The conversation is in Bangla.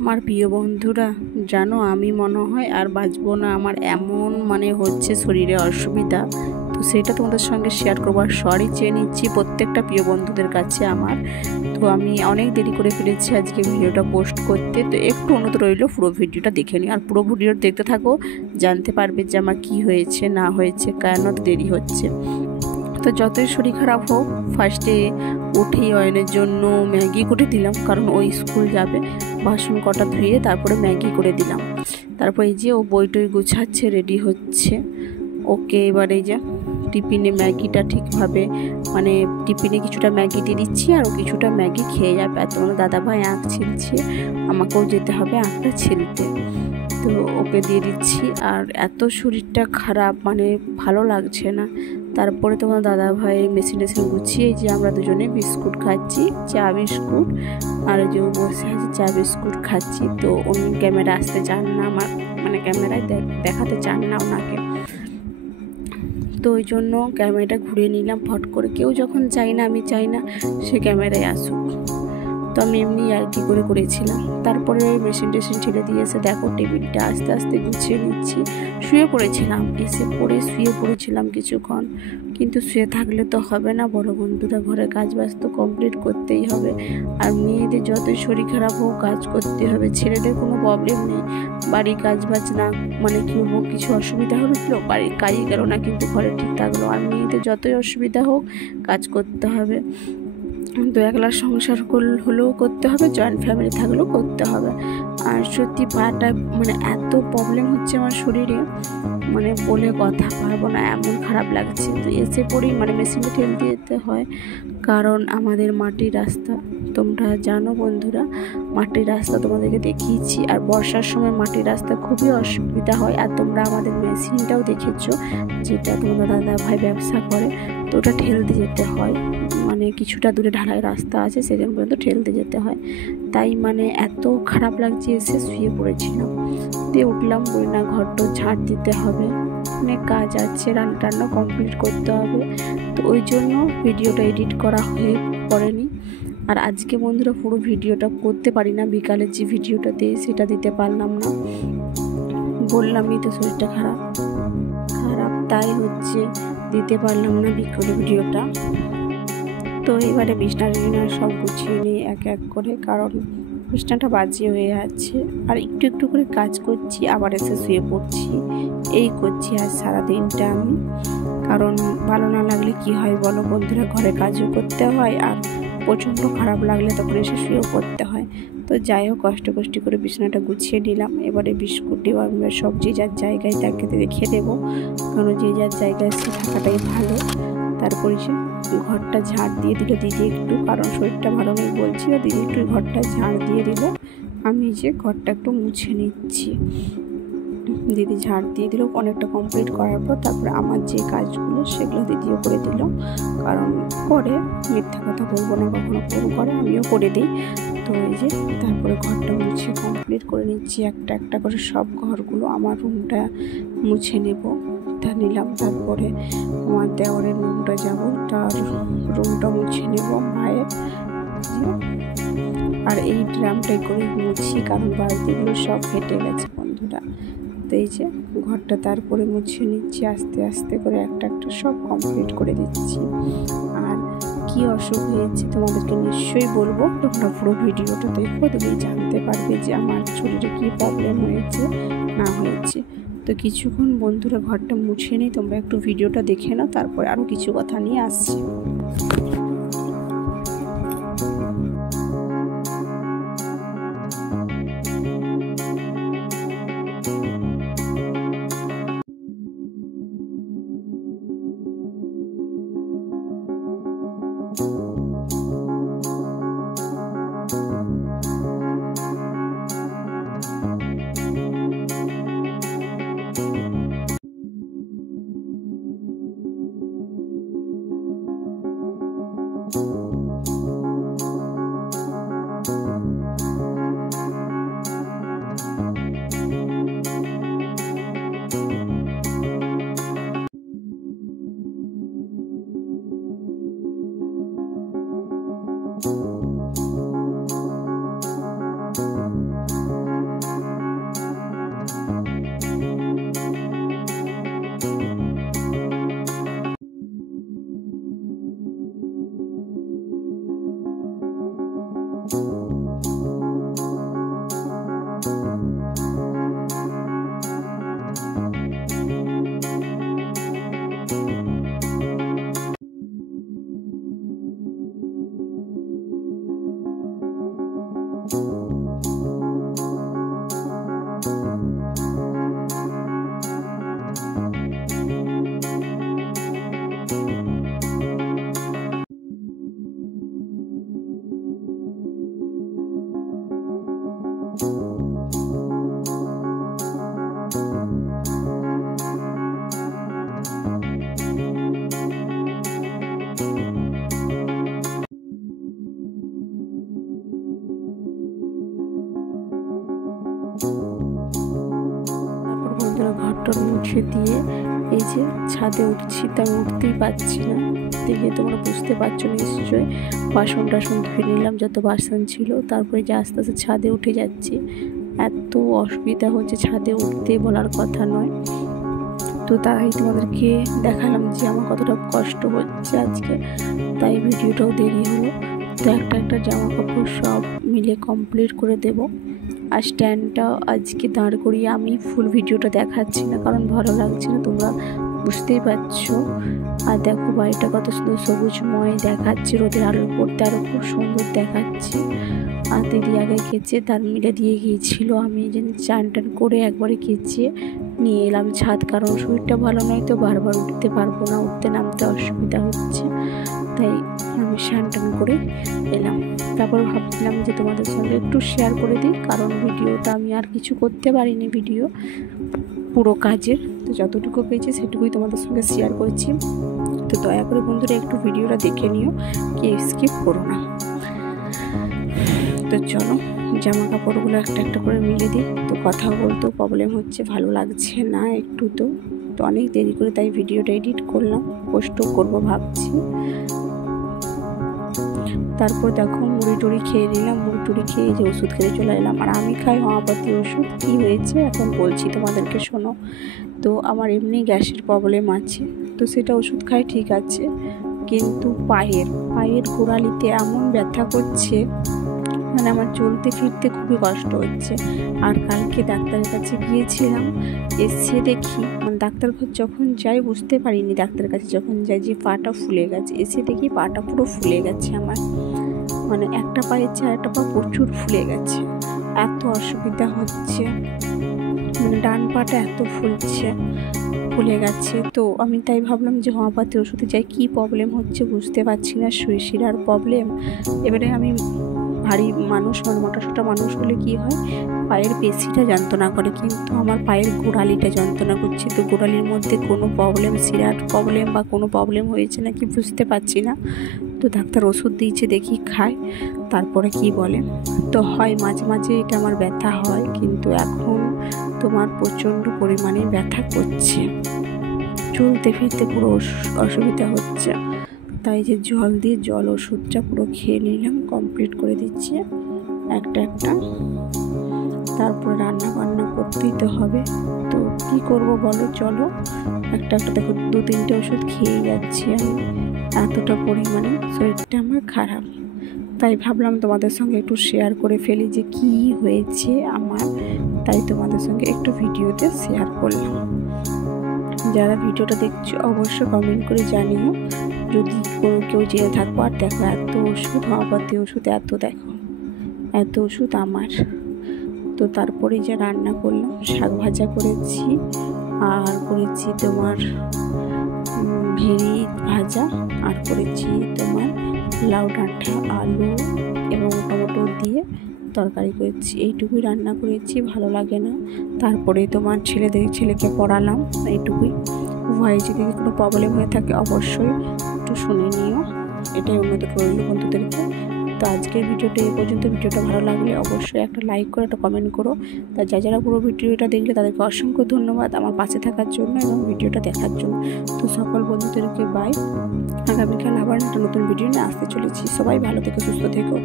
আমার প্রিয় বন্ধুরা, জানো আমি মনে হয় আর বাঁচবো না। আমার এমন হচ্ছে শরীরে অসুবিধা, তো সেটা তোমাদের সঙ্গে শেয়ার করবো। আর সরি চেয়ে নিচ্ছি প্রত্যেকটা প্রিয় বন্ধুদের কাছে আমার। তো আমি অনেক দেরি করে ফেলেছি আজকে ভিডিওটা পোস্ট করতে, তো একটু অনুরোধ রইল পুরো ভিডিওটা দেখে নিই। আর পুরো ভিডিও দেখতে থাকো, জানতে পারবে যে আমার কি হয়েছে না হয়েছে, কেন দেরি হচ্ছে। তো যতই শরীর খারাপ হোক, ফার্স্টে উঠেই অয়নের জন্য ম্যাগি করে দিলাম, কারণ ওই স্কুল যাবে। বাসন কটা ধুয়ে তারপরে ম্যাগি করে দিলাম। তারপর এই যে ও বই টই গুছাচ্ছে, রেডি হচ্ছে। ওকে এবার এই যে টিফিনে ম্যাগিটা ঠিকভাবে টিফিনে কিছুটা ম্যাগি দিয়ে দিচ্ছি, আর ও কিছুটা ম্যাগি খেয়ে যাবে। আর তোমার দাদাভাই আঁক ছিলছে, আমাকেও যেতে হবে আঁকটা ছিলতে, তো ওকে দিয়ে দিচ্ছি। আর এত শরীরটা খারাপ, ভালো লাগছে না। তারপরে তোমার দাদাভাই মেশিন গুছিয়ে যে আমরা দুজনে বিস্কুট খাচ্ছি, চা বিস্কুট। আর যে বসে আছে চা বিস্কুট খাচ্ছি। তো উনি ক্যামেরা আসতে চান না, আমার ক্যামেরায় দেখাতে চান না ওনাকে। তো ওই জন্য ক্যামেরাটা ঘুরিয়ে নিলাম ফট করে। কেউ যখন চাই না, আমি চাই না সে ক্যামেরায় আসুক, তো আমি এমনি আর কি করেছিলাম। তারপরে মেশিন টেশিন ছেড়ে দিয়ে এসে দেখো টেবিলটা আস্তে আস্তে গুছিয়ে নিচ্ছি। শুয়ে পড়েছিলাম, এসে পড়ে শুয়ে পড়েছিলাম কিছুক্ষণ, কিন্তু শুয়ে থাকলে তো হবে না বড় বন্ধুরা, ঘরে কাজ বাজ তো কমপ্লিট করতেই হবে। আর মেয়েদের যতই শরীর খারাপ হোক কাজ করতে হবে, ছেলেদের কোনো প্রবলেম নেই। বাড়ির কাজ বাজ না কি বলবো, কিছু অসুবিধা হলো বাড়ির কাজই গেল না, কিন্তু ঘরে ঠিক থাকলো। আর মেয়েদের যতই অসুবিধা হোক কাজ করতে হবে। তো একলা সংসার হলেও করতে হবে, জয়েন্ট ফ্যামিলি থাকলেও করতে হবে। আর সত্যি পাটা এত প্রবলেম হচ্ছে আমার শরীরে, বলে কথা পারবো না, এমন খারাপ লাগছে। তো এসে পড়েই মেশিনে ঠেল দিয়ে যেতে হয়, কারণ আমাদের মাটির রাস্তা। তোমরা জানো বন্ধুরা, মাটির রাস্তা তোমাদেরকে দেখিয়েছি। আর বর্ষার সময় মাটির রাস্তা খুবই অসুবিধা হয়। আর তোমরা আমাদের মেশিনটাও দেখেছো, যেটা তোমাদের দাদা ভাই ব্যবসা করে, তো ওটা ঠেলতে যেতে হয়। কিছুটা দূরে ঢালাই রাস্তা আছে, সেখান পর্যন্ত ঠেলতে যেতে হয়। তাই এত খারাপ লাগছে, এসে শুয়ে পড়েছিলাম। দিয়ে উঠলাম, বলি না ঘরটা ঝাড় দিতে হবে, অনেক কাজ আছে, রান্না কমপ্লিট করতে হবে। তো ওই জন্য ভিডিওটা এডিট করা হয়ে পড়েনি। আর আজকে বন্ধুরা পুরো ভিডিওটা করতে পারি না, বিকালের যে ভিডিওটা দিই সেটা দিতে পারলাম না। বললামই তো শরীরটা খারাপ, তাই হচ্ছে দিতে পারলাম না বিকালের ভিডিওটা। তো এবারে বিছানা সব গুছিয়ে নিই এক এক করে, কারণ বিছানাটা বাজিয়ে হয়ে আছে। আর একটু একটু করে কাজ করছি, আবার এসে শুয়ে পড়ছি, এই করছি আজ সারাদিনটা আমি। কারণ ভালো না লাগলে কি হয় বলো বন্ধুরা, ঘরে কাজও করতে হয়, আর প্রচণ্ড খারাপ লাগলে তখন এসে শুয়েও পড়তে হয়। তো যাই হোক, কষ্ট করে বিছানাটা গুছিয়ে নিলাম। এবারে বিস্কুট দেওয়া সব যে যার জায়গায় তাকে রেখে দেবো, কারণ যে যার জায়গায় সে থাকাটাই ভালো। তারপরে সে ঘরটা ঝাড় দিয়ে দিল দিদি একটু, কারণ শরীরটা ভালো নেই বলছিল। দিদি একটু ঘরটা ঝাড় দিয়ে দিল, আমি যে ঘরটা একটু মুছে নিচ্ছি। দিদি ঝাড় দিয়ে দিল অনেকটা কমপ্লিট করার পর। তারপরে আমার যে কাজগুলো সেগুলো দিদিও করে দিল, কারণ করে, মিথ্যা কথা বলবো না, কখনো করে, আমিও করে দিই। তো এই যে তারপরে ঘরটা মুছে কমপ্লিট করে নিচ্ছি একটা একটা করে সব ঘরগুলো। আমার রুমটা মুছে নেব, তা নিলাম। তারপরে আমার দেওরের রুমটা যাব, তার রুমটা মুছে নেব মায়ের। আর এই ড্রামটাই করে মুছি, কারণ বালতিগুলো সব ফেটে গেছে বন্ধুরা। তো এই যে ঘরটা তারপরে মুছে নিচ্ছি আস্তে আস্তে করে, একটা একটা সব কমপ্লিট করে দিচ্ছি। আর কি অসুখ হয়েছে তোমাদেরকে নিশ্চয়ই বলবো, তোমরা পুরো ভিডিওটা দেখো, দিলেই জানতে পারবে যে আমার শরীরে কী প্রবলেম হয়েছে না হয়েছে। তো কিছুক্ষণ বন্ধুরা ঘরটা মুছে নিই, তোমরা একটু ভিডিওটা দেখে নাও, তারপরে আরও কিছু কথা নিয়ে আসছি। বন্ধুরা ঘরটা মুছে দিয়ে এই যে ছাদে উঠছি, তা আমি উঠতেই পারছি না। দেখে তোমরা বুঝতে পারছো নিশ্চয়ই। বাসন টাসন ধুয়ে নিলাম, যত বাসন ছিল, তারপরে যে আস্তে আস্তে ছাদে উঠে যাচ্ছি। এত অসুবিধা হচ্ছে ছাদে উঠতে, বলার কথা নয়। তো তাই তোমাদেরকে দেখালাম যে আমার কতটা কষ্ট হচ্ছে আজকে, তাই ভিডিওটাও দেরি হলো। তো একটা জামা কাপড় সব মিলে কমপ্লিট করে দেব। আর স্ট্যান্ডটা আজকে দাঁড় করিয়ে আমি ফুল ভিডিওটা দেখাচ্ছি না, কারণ ভালো লাগছে না, তোমরা বুঝতেই পারছো। আর দেখো বাড়িটা কত সুন্দর সবুজময় দেখাচ্ছে, রোদের আলোর পড়তে আরও খুব সুন্দর দেখাচ্ছে। আর দিদি আগে কেচে তার মিলে দিয়ে গিয়েছিলো, আমি যেন চান টান করে একবারে কেচে নিয়ে এলাম ছাদ, কারণ শরীরটা ভালো নয় তো বারবার উঠতে পারবো না, উঠতে নামতে অসুবিধা হচ্ছে, তাই আমি স্নান টান করে এলাম। তারপর ভাবছিলাম যে তোমাদের সঙ্গে একটু শেয়ার করে দিই, কারণ ভিডিওটা আমি আর কিছু করতে পারিনি, ভিডিও পুরো কাজের, তো যতটুকু পেয়েছি সেটুকুই তোমাদের সঙ্গে শেয়ার করেছি। তো দয়া করে বন্ধুরা একটু ভিডিওটা দেখে নিও, কি স্কিপ করো না। তো চলো জামা কাপড়গুলো একটা করে মিলে দিই। তো কথা বলতেও প্রবলেম হচ্ছে, ভালো লাগছে না একটু, তো অনেক দেরি করে তাই ভিডিওটা এডিট করলাম, পোস্টও করবো ভাবছি। তারপর দেখো মুড়ি টুড়ি খেয়ে নিলাম, মুড়ি টুড়ি খেয়ে যে ওষুধ খেয়ে চলে এলাম। আর আমি খাই হোমিওপ্যাথি ওষুধ। কী হয়েছে এখন বলছি তোমাদেরকে, শোনো। তো আমার এমনি গ্যাসের প্রবলেম আছে, তো সেটা ওষুধ খাই ঠিক আছে, কিন্তু পায়ের গোড়ালিতে এমন ব্যথা করছে, মানে আমার চলতে ফিরতে খুবই কষ্ট হচ্ছে। আর কালকে ডাক্তারের কাছে গিয়েছিলাম, এসে দেখি, মানে ডাক্তার ঘর যখন যাই বুঝতে পারিনি, ডাক্তারের কাছে যখন যাই যে পাটা ফুলে গেছে, এসে দেখি পাটা পুরো ফুলে গেছে আমার, মানে একটা পায়ের চেয়ে একটা পা প্রচুর ফুলে গেছে। এত অসুবিধা হচ্ছে, মানে ডান পাটা এত ফুলে গেছে। তো আমি তাই ভাবলাম যে হোমিওপ্যাথি ওষুধে যাই, কী প্রবলেম হচ্ছে বুঝতে পারছি না, শিরার প্রবলেম। এবারে আমি ভারী মানুষ, মানে মোটাসোটা মানুষ হলে কী হয়, পায়ের পেশিটা যন্ত্রণা করে, কিন্তু আমার পায়ের গোড়ালিটা যন্ত্রণা করছে। তো গোড়ালির মধ্যে কোনো প্রবলেম, শিরার প্রবলেম বা কোনো প্রবলেম হয়েছে নাকি বুঝতে পারছি না। তো ডাক্তার ওষুধ দিয়েছে, দেখি খাই, তারপরে কি বলে। তো হয় মাঝে মাঝে এটা আমার ব্যথা হয়, কিন্তু এখন তোমার প্রচণ্ড পরিমাণে ব্যথা করছে, চলতে ফিরতে পুরো অসুবিধা হচ্ছে। তাই যে জল ওষুধটা পুরো খেয়ে নিলাম, কমপ্লিট করে দিচ্ছি একটা। তারপর রান্না বান্না করতেই তো হবে, তো কী করবো বলো, চলো একটা দেখো 2-3টে ওষুধ খেয়ে যাচ্ছি আমি, এতটা পরিমাণে শরীরটা আমার খারাপ। তাই ভাবলাম তোমাদের সঙ্গে একটু শেয়ার করে ফেলি যে কি হয়েছে আমার, তাই তোমাদের সঙ্গে একটু ভিডিওতে শেয়ার করলাম। যারা ভিডিওটা দেখছো অবশ্যই কমেন্ট করে জানিও যদি কেউ জেনে থাকবো। আর দেখো এত ওষুধ, হোমিওপ্যাথি ওষুধ এত ওষুধ আমার। তো তারপরে যে রান্না করলাম, শাক ভাজা করেছি, আর করেছি তোমার ভেড়ি ভাজা, আর করেছি তোমার লাউ ডাঁটা, আলু এবং টমেটো দিয়ে তরকারি করেছি। এইটুকুই রান্না করেছি, ভালো লাগে না। তারপরে তোমার ছেলেকে পড়ালাম, এইটুকুই। ভয়ে যদি কোনো প্রবলেম হয়ে থাকে অবশ্যই একটু শুনে নিও, এটাই অনুরোধ রইল বন্ধুদেরকে। তো আজকের ভিডিওটা এই পর্যন্ত। ভিডিওটা ভালো লাগলে অবশ্যই একটা লাইক করে একটা কমেন্ট করো। তা যারা পুরো ভিডিওটা দেখলে তাদেরকে অসংখ্য ধন্যবাদ আমার পাশে থাকার জন্য এবং ভিডিওটা দেখার জন্য। তো সকল বন্ধুদেরকে বাই। আগামীকাল আবার একটা নতুন ভিডিও নিয়ে আসতে চলেছি। সবাই ভালো থেকো, সুস্থ থেকো।